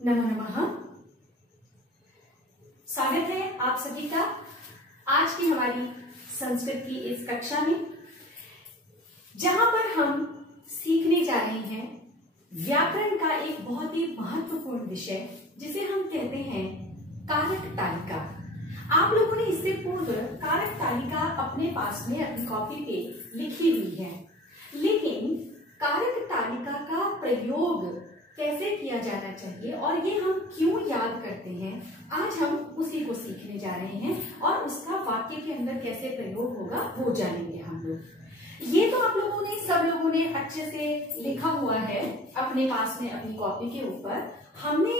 नमो नमः। स्वागत है आप सभी का आज की हमारी संस्कृत की इस कक्षा में, जहां पर हम सीखने जा रहे हैं व्याकरण का एक बहुत ही महत्वपूर्ण विषय जिसे हम कहते हैं कारक तालिका। आप लोगों ने इससे पूर्व कारक तालिका अपने पास में अपनी कॉपी पे लिखी हुई है, लेकिन कारक तालिका का प्रयोग कैसे किया जाना चाहिए और ये हम क्यों याद करते हैं, आज हम उसी को सीखने जा रहे हैं और उसका वाक्य के अंदर कैसे प्रयोग होगा वो जानेंगे हम लोग। ये तो आप लोगों ने सब लोगों ने अच्छे से लिखा हुआ है अपने पास में अपनी कॉपी के ऊपर। हमने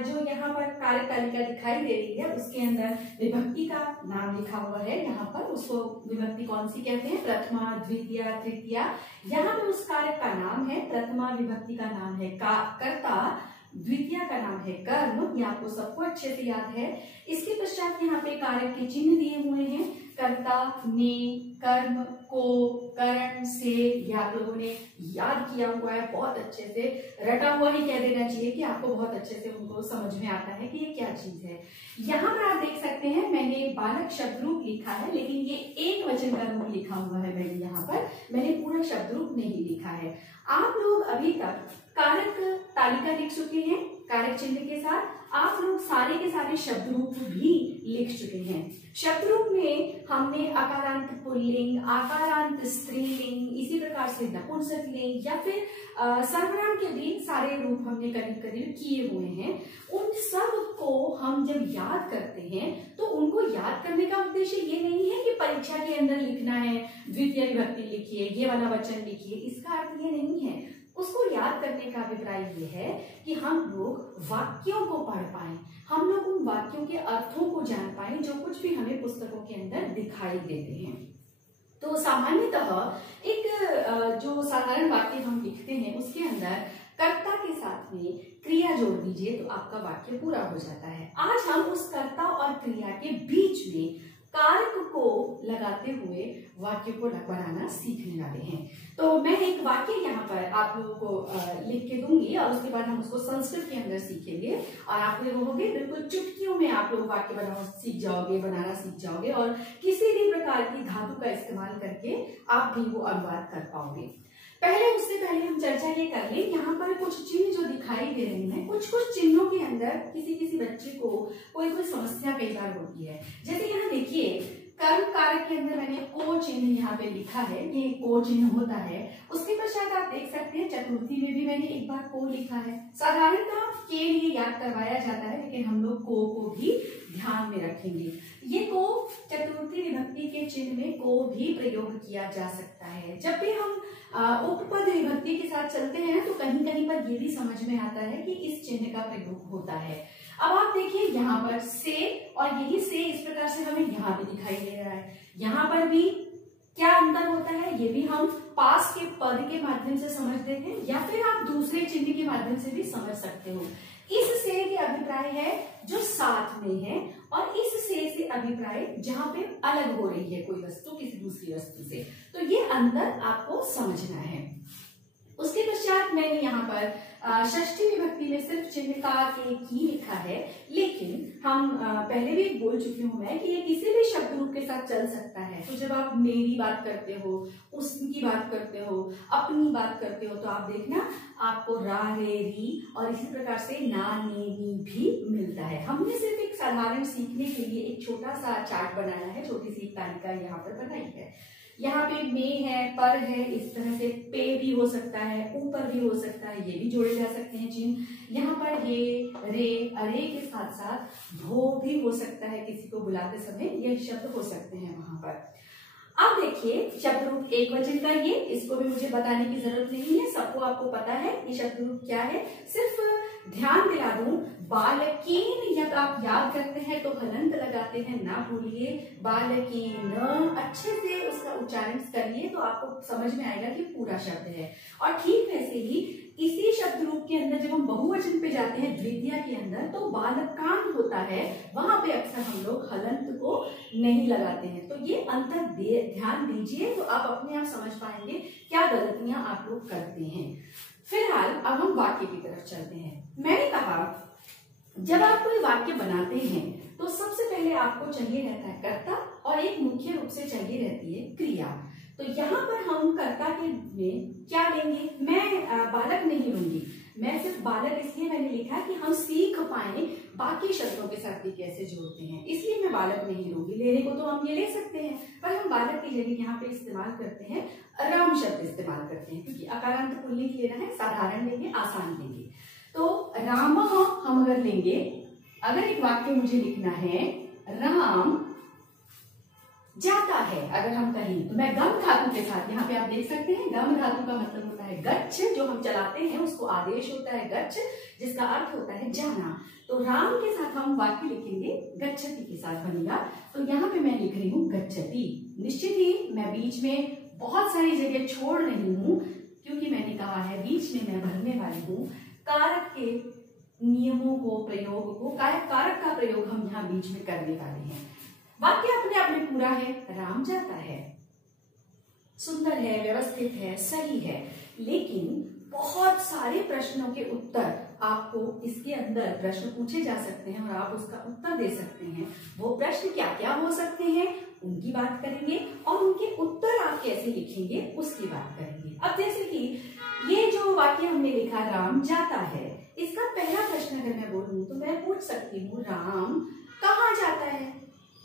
जो यहाँ पर कारक तालिका दिखाई दे रही है उसके अंदर विभक्ति का नाम लिखा हुआ है। यहाँ पर उसको विभक्ति कौन सी कहते हैं, प्रथमा, द्वितीया, तृतीया। यहाँ पर उस कारक का नाम है, प्रथमा विभक्ति का नाम है कर्ता, द्वितीया का नाम है कर्म। ये आपको सबको अच्छे से याद है। इसके पश्चात यहाँ पे कारक के चिन्ह दिए हुए हैं, कर्ता, ने, कर्म, को, करण, से। ये आप लोगों ने याद किया हुआ है, बहुत अच्छे से रटा हुआ ही कह देना चाहिए कि आपको बहुत अच्छे से उनको समझ में आता है कि ये क्या चीज है। यहाँ पर आप देख सकते हैं मैंने बालक शब्द रूप लिखा है, लेकिन ये एक वचन का रूप लिखा हुआ है। मैंने पूरा शब्द रूप नहीं लिखा है। आप लोग अभी तक कारक तालिका लिख चुके हैं कारक चिन्ह के साथ। आप लोग सारे के सारे शब्द रूप भी लिख चुके हैं। शब्द रूप में हमने अकारांत पुल्लिंग, आकारांत स्त्रीलिंग, इसी प्रकार से नपुंसकलिंग या फिर सर्वनाम के भी सारे रूप हमने करीब करीब किए हुए हैं। उन सब को हम जब याद करते हैं तो उनको याद करने का उद्देश्य ये नहीं है कि परीक्षा के अंदर लिखना है, द्वितीय विभक्ति लिखिए, ये वाला वचन लिखिए, इसका अर्थ ये नहीं है। उसको याद करने का अभिप्राय ये है कि हम लोग वाक्यों को पढ़ पाए, हम लोग उन वाक्यों के अर्थों को जान पाए जो कुछ भी हमें पुस्तकों के अंदर दिखाई देते हैं। तो सामान्यतः एक जो साधारण वाक्य हम लिखते हैं उसके अंदर कर्ता के साथ में क्रिया जोड़ दीजिए तो आपका वाक्य पूरा हो जाता है। आज हम उस कर्ता और क्रिया के बीच में कारक को लगाते हुए वाक्य को बनाना सीखने वाले हैं। तो मैं एक वाक्य यहाँ पर आप लोगों को लिख के दूंगी और उसके बाद हम उसको संस्कृत के अंदर सीखेंगे और आप लोग होंगे बिल्कुल चुटकियों में आप लोग वाक्य बनाना सीख जाओगे और किसी भी प्रकार की धातु का इस्तेमाल करके आप भी वो अनुवाद कर पाओगे। उससे पहले हम चर्चा ये कर लें, यहाँ पर कुछ चिन्ह जो दिखाई दे रहे हैं, कुछ चिन्हों के अंदर किसी बच्चे को कोई समस्या कई बार होती है। जैसे यहाँ देखिए कर्म कारक के अंदर मैंने को चिन्ह यहाँ पे लिखा है, ये को चिन्ह होता है। उसके पश्चात आप देख सकते हैं चतुर्थी में भी मैंने एक बार को लिखा है। साधारणतः के लिए याद करवाया जाता है, लेकिन हम लोग को भी ध्यान में रखेंगे। ये को चतुर्थी विभक्ति के चिन्ह में को भी प्रयोग किया जा सकता है। जब भी हम उपपद विभक्ति के साथ चलते हैं तो कहीं कहीं पर ये भी समझ में आता है कि इस चिन्ह का प्रयोग होता है। अब आप देखिए यहाँ पर से, और यही से इस प्रकार से हमें यहाँ भी दिखाई दे रहा है। यहाँ पर भी क्या अंतर होता है ये भी हम पास के पद के माध्यम से समझ लेते हैं या फिर आप दूसरे चिन्ह के माध्यम से भी समझ सकते हो। इस से के अभिप्राय है जो साथ में है और इस से अभिप्राय जहां पे अलग हो रही है कोई वस्तु किसी दूसरी वस्तु से। तो ये अंतर आपको समझना है। उसके पश्चात मैंने यहाँ पर षष्ठी विभक्ति में सिर्फ चिन्ह का के की लिखा है, लेकिन हम पहले भी बोल चुकी हूं मैं कि ये किसी भी शब्द रूप के साथ चल सकता है। तो जब आप मेरी बात करते हो, उसकी बात करते हो, अपनी बात करते हो, तो आप देखना आपको रा, रे, री और इसी प्रकार से ना, ने, नी भी मिलता है। हमने सिर्फ एक साधारण सीखने के लिए एक छोटा सा चार्ट बनाया है, छोटी सी तालिका यहाँ पर बनाई है। यहाँ पे में है, पर है, इस तरह से पे भी हो सकता है, ऊपर भी हो सकता है, ये भी जोड़े जा सकते हैं चिन्ह। यहाँ पर हे, रे, अरे के साथ साथ भो भी हो सकता है, किसी को बुलाते समय ये शब्द हो सकते हैं वहां पर। अब देखिए शब्द रूप एक वचन का ये, इसको भी मुझे बताने की जरूरत नहीं है, सबको आपको पता है ये शब्द रूप क्या है। सिर्फ ध्यान दिला दूं, बालकीन जब आप याद करते हैं तो हलंत लगाते हैं, ना भूलिए। बालकीन अच्छे से उसका उच्चारण करिए तो आपको समझ में आएगा कि पूरा शब्द है। और ठीक वैसे ही इसी शब्द रूप के अंदर जब हम बहुवचन पे जाते हैं द्वितीया के अंदर तो बालकान होता है, वहां पे अक्सर हम लोग हलंत को नहीं लगाते हैं। तो ये अंतर ध्यान दीजिए तो आप अपने आप समझ पाएंगे क्या गलतियां आप लोग करते हैं। फिलहाल अब हम वाक्य की तरफ चलते हैं। मैंने कहा जब आप कोई वाक्य बनाते हैं तो सबसे पहले आपको चाहिए रहता है कर्ता और एक मुख्य रूप से चाहिए रहती है क्रिया। तो यहाँ पर हम कर्ता के में क्या लेंगे, मैं बालक नहीं लूंगी, मैं सिर्फ बालक इसलिए मैंने लिखा कि हम सीख पाए बाकी शब्दों के साथ भी कैसे जोड़ते हैं, इसलिए मैं बालक नहीं लूंगी। लेने को तो हम ये ले सकते हैं, पर हम बालक की जगह यहाँ पे इस्तेमाल करते हैं राम शब्द इस्तेमाल करते हैं, क्योंकि अकारांत पुल्लिंग लेना है, साधारण लेंगे, आसान लेंगे। तो राम हम अगर लेंगे, अगर एक वाक्य मुझे लिखना है राम जाता है, अगर हम कहें तो मैं गम धातु के साथ, यहाँ पे आप देख सकते हैं गम धातु का मतलब होता है गच्छ, जो हम चलाते हैं उसको आदेश होता है गच्छ, जिसका अर्थ होता है जाना। तो राम के साथ हम वाक्य लिखेंगे गच्छति के साथ बनेगा। तो यहाँ पे मैं लिख रही हूँ गच्छति। निश्चित ही मैं बीच में बहुत सारी जगह छोड़ रही हूँ, क्योंकि मैंने कहा है बीच में मैं भरने वाली हूँ। कारक के नियमों को, प्रयोग को, कारक का प्रयोग हम यहाँ बीच में करने वाले हैं। वाक्य अपने आप में पूरा है, राम जाता है, सुंदर है, व्यवस्थित है, सही है, लेकिन बहुत सारे प्रश्नों के उत्तर आपको इसके अंदर प्रश्न पूछे जा सकते हैं और आप उसका उत्तर दे सकते हैं। वो प्रश्न क्या क्या हो सकते हैं उनकी बात करेंगे, और उनके उत्तर आप कैसे लिखेंगे उसकी बात करेंगे। अब जैसे कि ये जो वाक्य हमने लिखा राम जाता है, इसका पहला प्रश्न अगर मैं बोलूं तो मैं पूछ सकती हूँ राम कहाँ जाता है,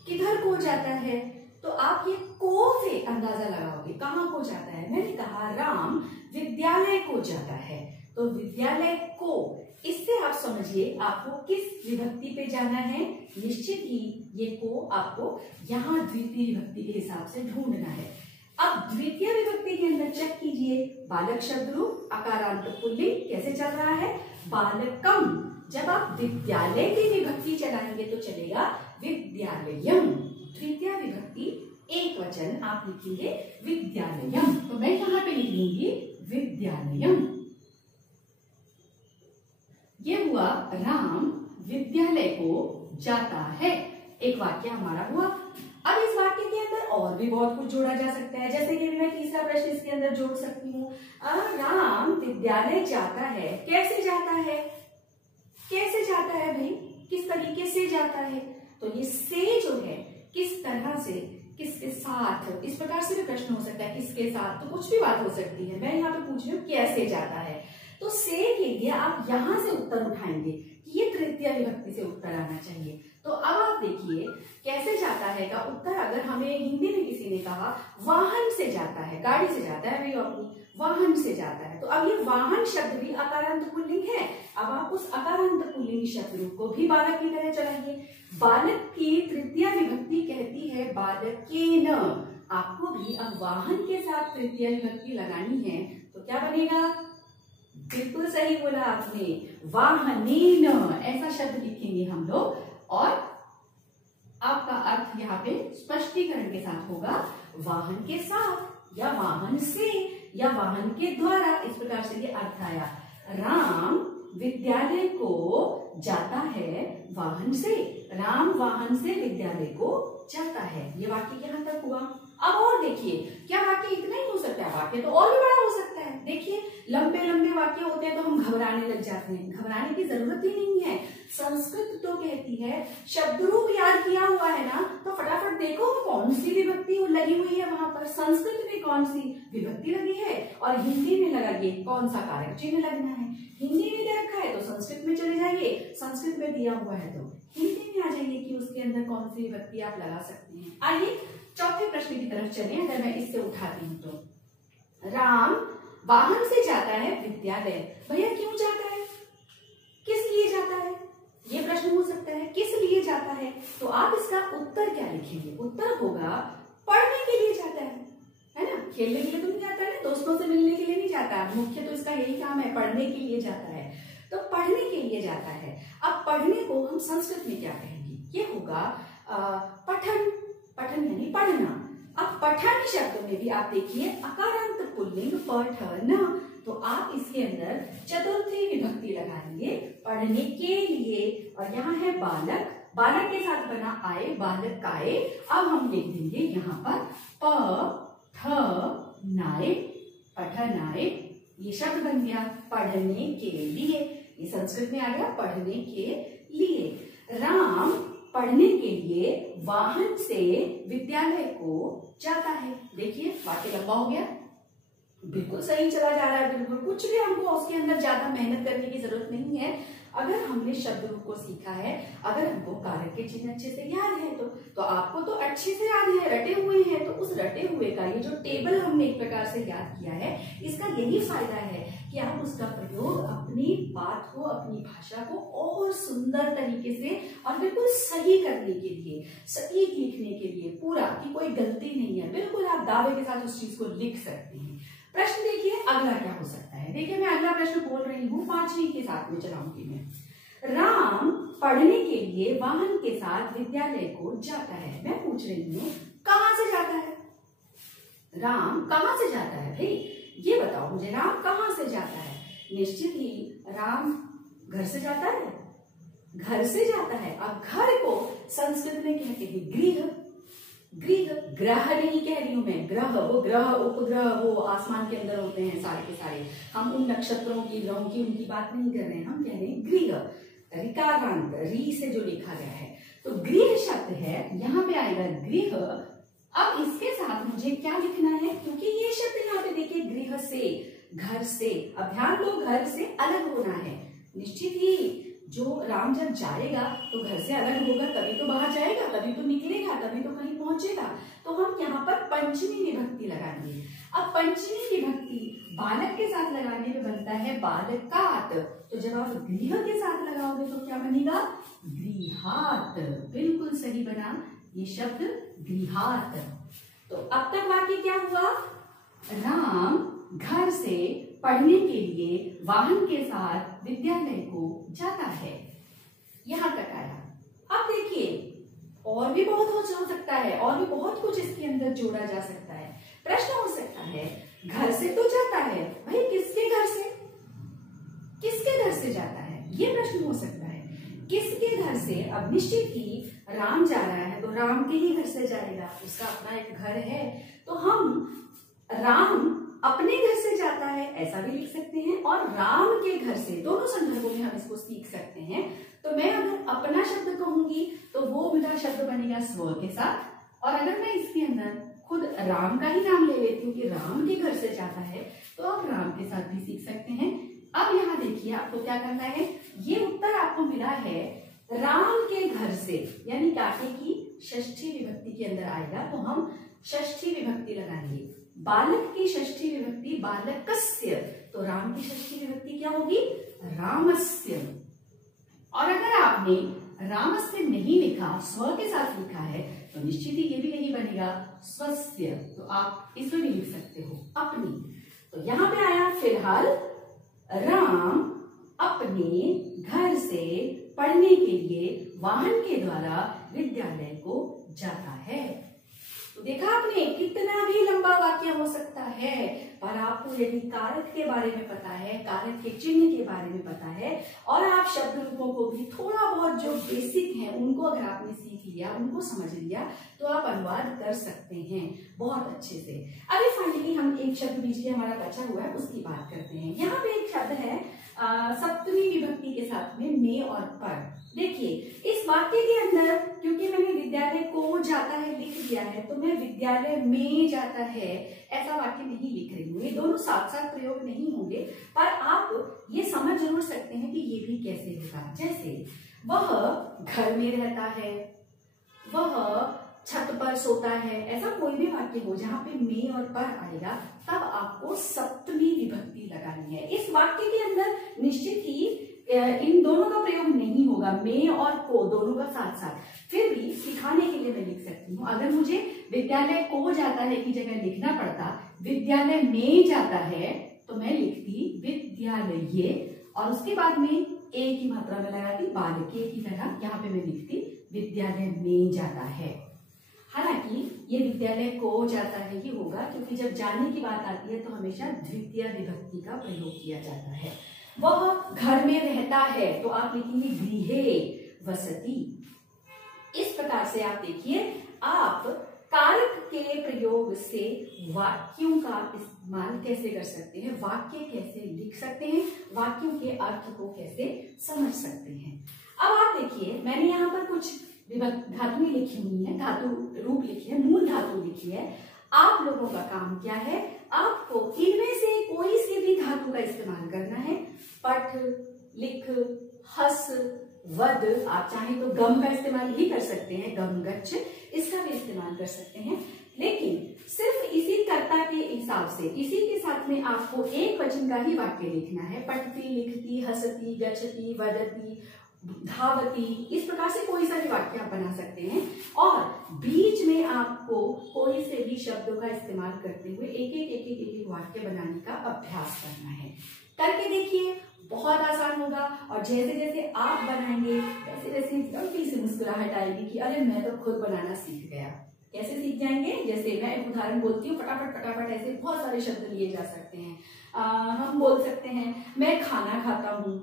किधर को जाता है। तो आप ये को से अंदाजा लगाओगे कहाँ को जाता है। मैंने कहा राम विद्यालय को जाता है, तो विद्यालय को, इससे आप समझिए आपको किस विभक्ति पे जाना है। निश्चित ही ये को आपको यहाँ द्वितीय विभक्ति के हिसाब से ढूंढना है। अब द्वितीय विभक्ति के अंदर चेक कीजिए, बालक शब्द रूप अकारांत पुल्लिंग कैसे चल रहा है, बालकम। जब आप विद्यालय की विभक्ति चलाएंगे तो चलेगा विद्यालयम। द्वितीय विभक्ति एक वचन आप लिखेंगे विद्यालयम, तो मैं यहाँ पे लिख दूंगी विद्यालयम। ये हुआ राम विद्यालय को जाता है, एक वाक्य हमारा हुआ। अब इस वाक्य के अंदर और भी बहुत कुछ जोड़ा जा सकता है, जैसे कि मैं तीसरा प्रश्न इसके अंदर जोड़ सकती हूँ, राम विद्यालय जाता है, कैसे जाता है, कैसे जाता है भाई, किस तरीके से जाता है। तो ये से जो है किस तरह से, किसके साथ, इस प्रकार से भी प्रश्न हो सकता है, किसके साथ, तो कुछ भी बात हो सकती है। मैं यहाँ पे पूछ रही हूँ कैसे जाता है, तो से के लिए आप यहां से उत्तर उठाएंगे कि ये तृतीय विभक्ति से उत्तर आना चाहिए। तो अब आप देखिए कैसे जाता है का उत्तर, अगर हमें हिंदी में किसी ने कहा वाहन से जाता है, गाड़ी से जाता है भाई, अपनी वाहन से जाता है, तो अब ये वाहन शब्द भी अकारांत पुल्लिंग है। अब आप उस अकारांत पुल्लिंग शब्द रूप को भी बालक की तरह चलाइए। बालक की तृतीय विभक्ति कहती है बालकेन, आपको भी अब वाहन के साथ तृतीय विभक्ति लगानी है, तो क्या बनेगा, बिल्कुल सही बोला आपने, वाहनेन, ऐसा शब्द लिखेंगे हम लोग। और आपका अर्थ यहाँ पे स्पष्टीकरण के साथ होगा, वाहन के साथ या वाहन से या वाहन के द्वारा, इस प्रकार से ये अर्थ आया। राम विद्यालय को जाता है वाहन से, राम वाहन से विद्यालय को जाता है, ये वाक्य यहाँ तक हुआ। अब और देखिए, क्या वाक्य इतना ही हो सकता है, वाक्य तो और भी बड़ा हो सकता है। देखिए लंबे लंबे वाक्य होते हैं तो हम घबराने लग जाते हैं, घबराने की जरूरत ही नहीं है। संस्कृत तो कहती है शब्द रूप याद किया हुआ है ना, तो फटाफट देखो कौन सी विभक्ति लगी हुई है वहां पर, संस्कृत में कौन सी विभक्ति लगी है और हिंदी में लगाइए कौन सा कारक चिन्ह लगना है। हिंदी में दे रखा है तो संस्कृत में चले जाइए, संस्कृत में दिया हुआ है तो हिंदी में आ जाइए कि उसके अंदर कौन सी विभक्ति आप लगा सकते हैं। आइए चौथे प्रश्न की तरफ चलें। अगर मैं इससे उठाती हूँ तो राम वाहन से जाता है विद्यालय, भैया क्यों जाता है, किस लिए जाता है, ये प्रश्न हो सकता है, किस लिए जाता है। तो आप इसका उत्तर क्या लिखेंगे, उत्तर होगा पढ़ने के लिए जाता है ना, खेलने के लिए तो नहीं जाता है, दोस्तों से मिलने के लिए नहीं जाता, मुख्य तो इसका यही काम है, पढ़ने के लिए जाता है, तो पढ़ने के लिए जाता है। अब पढ़ने को हम संस्कृत में क्या कहेंगे, ये होगा पठन, पठन यानी पढ़ना। अब पठन शब्द में भी आप देखिए अकारांत पुल्लिंग पठन, तो आप इसके अंदर चतुर्थी विभक्ति लगाएंगे पढ़ने के लिए, और यहाँ है बालक, बालक के साथ बना आए, बालक आए। अब हम लिख देंगे यहाँ पर प ठ नाए, पठनाए, ये शब्द बन गया पढ़ने के लिए, ये संस्कृत में आ गया पढ़ने के लिए। राम पढ़ने के लिए वाहन से विद्यालय को जाता है। देखिए वाक्य लंबा हो गया, बिल्कुल सही चला जा रहा है, बिल्कुल कुछ भी हमको उसके अंदर ज्यादा मेहनत करने की जरूरत नहीं है। अगर हमने शब्द रूप को सीखा है, अगर हमको कारक के चिन्ह अच्छे से याद है तो आपको तो अच्छे से याद है, रटे हुए हैं। तो उस रटे हुए का ये जो टेबल हमने एक प्रकार से याद किया है, इसका यही फायदा है कि आप उसका प्रयोग अपनी बात को, अपनी भाषा को और सुंदर तरीके से और बिल्कुल सही करने के लिए, सटीक लिखने के लिए, पूरा कि कोई गलती नहीं है, बिल्कुल आप दावे के साथ उस चीज को लिख सकते हैं। प्रश्न देखिए अगला क्या हो सकता है। देखिए मैं अगला प्रश्न बोल रही हूँ, 5वीं के साथ में चलाऊंगी मैं। राम पढ़ने के लिए वाहन के साथ विद्यालय को जाता है। मैं पूछ रही हूँ कहाँ से जाता है? राम कहाँ से जाता है भाई, ये बताओ मुझे, राम कहाँ से जाता है? निश्चित ही राम घर से जाता है, घर से जाता है। अब घर को संस्कृत में कहते हैं गृह। गृह, ग्रह नहीं कह रही हूं मैं, ग्रह वो ग्रह उपग्रह वो आसमान के अंदर होते हैं सारे के सारे, हम उन नक्षत्रों की, ग्रहों की, उनकी बात नहीं कर रहे हैं, हम कह रहे हैं गृह। रिकारांत री से जो लिखा गया है, तो गृह शब्द है, यहाँ पे आएगा गृह। अब इसके साथ मुझे क्या लिखना है, क्योंकि ये शब्द यहाँ पे देखिए गृह से, घर से। अब ध्यान दो, घर से अलग होना है। निश्चित ही जो राम जब जाएगा तो घर से अलग होगा, तभी तो बाहर जाएगा, तभी तो निकलेगा, तभी तो कहीं पहुंचेगा। तो हम यहाँ पर पंचमी विभक्ति लगाएंगे। अब पंचमी विभक्ति बालक के साथ लगाने में बनता है बालकात। तो जब आप गृह के साथ लगाओगे तो क्या बनेगा? गृहात। बिल्कुल सही बना ये शब्द गृहात। तो अब तक वाक्य क्या हुआ? राम घर से पढ़ने के लिए वाहन के साथ विद्यालय को जाता है। यहां तक आया। अब देखिए और भी बहुत कुछ हो सकता है, और भी बहुत कुछ इसके अंदर जोड़ा जा सकता है। प्रश्न हो सकता है घर से तो जाता है भाई, किसके घर से? किसके घर से जाता है, ये प्रश्न हो सकता है। किसके घर से? अब निश्चित ही राम जा रहा है तो राम के ही घर से जाएगा, उसका अपना एक घर है। तो हम राम अपने घर से जाता है ऐसा भी लिख सकते हैं, और राम के घर से, दोनों संदर्भों में हम इसको सीख सकते हैं। तो मैं अगर अपना शब्द कहूंगी तो वो मेरा शब्द बनेगा स्व के साथ, और अगर मैं इसके अंदर खुद राम का ही नाम ले लेती हूँ कि राम के घर से जाता है, तो आप राम के साथ भी सीख सकते हैं। अब यहाँ देखिए आपको क्या करना है, ये उत्तर आपको मिला है राम के घर से, यानी काके की षष्ठी विभक्ति के अंदर आएगा, तो हम षष्ठी विभक्ति लगाएंगे। बालक की षष्ठी विभक्ति बालकस्य, तो राम की षष्ठी विभक्ति क्या होगी? रामस्य। और अगर आपने रामस्य नहीं लिखा, स्व के साथ लिखा है, तो निश्चित ही ये भी यही बनेगा स्वस्य। तो आप इसमें भी लिख सकते हो अपनी। तो यहाँ पे आया फिलहाल राम अपने घर से पढ़ने के लिए वाहन के द्वारा विद्यालय को जाता है। तो देखा आपने कितना भी लंबा वाक्य हो सकता है, पर आपको यदि कारक के बारे में पता है, कारक के चिन्ह के बारे में पता है, और आप शब्द रूपों को भी थोड़ा बहुत जो बेसिक है उनको अगर आपने सीख लिया, उनको समझ लिया, तो आप अनुवाद कर सकते हैं बहुत अच्छे से। अभी फाइनली हम एक शब्द बीच में हमारा बचा हुआ है उसकी बात करते हैं। यहाँ पे एक शब्द है सप्तमी विभक्ति के साथ में में और पर। देखिए इस वाक्य के अंदर क्योंकि मैंने विद्यालय को जाता है लिख दिया है, तो मैं विद्यालय में जाता है ऐसा वाक्य नहीं लिख रही हूँ। ये दोनों साथ साथ प्रयोग नहीं होंगे, पर आप ये समझ जरूर सकते हैं कि ये भी कैसे होगा। जैसे वह घर में रहता है, वह छत पर सोता है, ऐसा कोई भी वाक्य हो जहां पे में और पर आएगा, तब आपको सप्तमी विभक्ति लगानी है। इस वाक्य के अंदर निश्चित ही इन दोनों का प्रयोग नहीं होगा, में और को दोनों का साथ साथ। फिर भी सिखाने के लिए मैं लिख सकती हूँ। अगर मुझे विद्यालय को जाता है की जगह लिखना पड़ता विद्यालय में जाता है, तो मैं लिखती विद्यालय और उसके बाद में एक ही मात्रा में लगाती बालके की तरह। यहाँ पे मैं लिखती विद्यालय में जाता है। हालांकि ये विद्यालय को जाता है ही होगा, क्योंकि जब जाने की बात आती है तो हमेशा द्वितीय विभक्ति का प्रयोग किया जाता है। वह घर में रहता है, तो आप लिखेंगे गृहे वसति। इस प्रकार से आप देखिए, आप कारक के प्रयोग से वाक्यों का इस्तेमाल कैसे कर सकते हैं, वाक्य कैसे लिख सकते हैं, वाक्यों के अर्थ को कैसे समझ सकते हैं। अब आप देखिए, मैंने यहाँ पर कुछ धातुएं लिखी हुई है, धातु रूप लिखी है, मूल धातु लिखी है। आप लोगों का काम क्या है, आपको इनमें से कोई सी भी धातु का इस्तेमाल करना है। पठ, लिख, हस, वद, आप चाहें तो गम का इस्तेमाल भी कर सकते हैं, गम, गच्छ, इसका भी इस्तेमाल कर सकते हैं। लेकिन सिर्फ इसी कर्ता के हिसाब से, इसी के साथ में आपको एक वचन का ही वाक्य लिखना है। पठती, लिखती, हसती, गच्छती, वदती, धावती, इस प्रकार से कोई सा भी वाक्य आप बना सकते हैं। और बीच में आपको कोई से भी शब्दों का इस्तेमाल करते हुए एक एक वाक्य बनाने का अभ्यास करना है। करके देखिए, बहुत आसान होगा। और जैसे जैसे आप बनाएंगे वैसे वैसे हल्की सी मुस्कुराहट आएगी कि अरे मैं तो खुद बनाना सीख गया। कैसे सीख जाएंगे, जैसे मैं एक उदाहरण बोलती हूँ, फटाफट फटाफट ऐसे बहुत सारे शब्द लिए जा सकते हैं। हम बोल सकते हैं, मैं खाना खाता हूँ,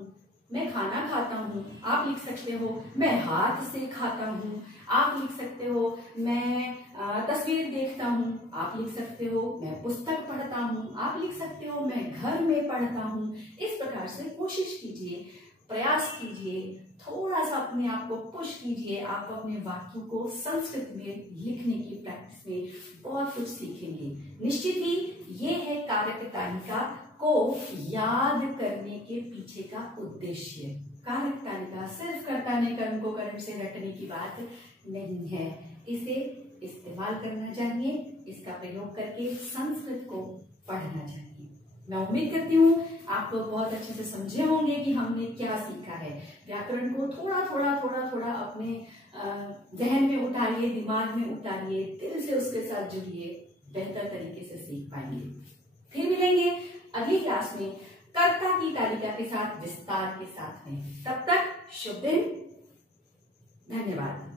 मैं खाना खाता हूँ। आप लिख सकते हो, मैं हाथ से खाता हूँ। आप लिख सकते हो, मैं तस्वीर देखता हूँ। आप लिख सकते हो, मैं पुस्तक पढ़ता हूँ। आप लिख सकते हो, मैं घर में पढ़ता हूँ। इस प्रकार से कोशिश कीजिए, प्रयास कीजिए, थोड़ा सा अपने आप को पुश कीजिए। आप अपने वाक्यों को संस्कृत में लिखने की प्रैक्टिस में बहुत कुछ सीखेंगे। निश्चित ही ये है कारक तालिका को याद करने के पीछे का उद्देश्य। कारक तालिका सिर्फ कर्ता ने कर्म को करण से रटने की बात नहीं है। इसे इस्तेमाल करना चाहिए, इसका प्रयोग करके संस्कृत को पढ़ना चाहिए। मैं उम्मीद करती हूँ आप लोग बहुत अच्छे से समझे होंगे कि हमने क्या सीखा है। व्याकरण को थोड़ा थोड़ा अपने जहन में उतारिए, दिमाग में उतारिए, दिल से उसके साथ जुड़िए, बेहतर तरीके से सीख पाएंगे। फिर मिलेंगे अगली क्लास में कर्ता की तालिका के साथ, विस्तार के साथ में। तब तक शुभ दिन, धन्यवाद।